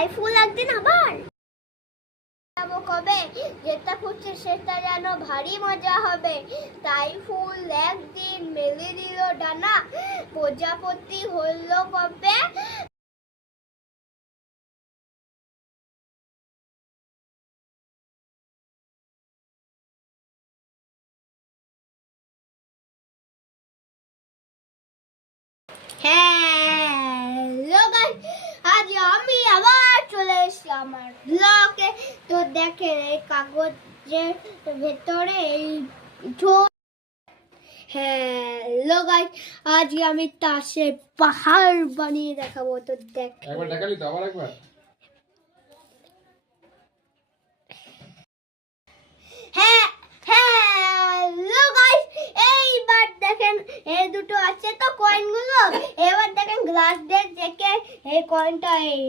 তাই ফুল একদিন আবার যাবো কবে, যেটা খুঁজছে সেটা যেন ভারী মজা হবে। তাই ফুল একদিন মেলে দিল ডানা, প্রজাপতি হলো কবে। হ্যালো গাইস, আজ আমি আবার চলে এসেছি আমার ব্লগে। তো দেখেন এই কাগজের ভেতরে এই হ্যালো গাইস, আজ আমি তাসের পাহাড় বানিয়ে দেখাবো। তো দেখ একবার দেখালি তো, আবার একবার। হ্যাঁ হ্যালো গাইস, এইবার দেখেন এই দুটো আছে তো কয়েনগুলো। এবার দেখেন গ্লাস দিয়ে দেখে এই কয়েনটা এই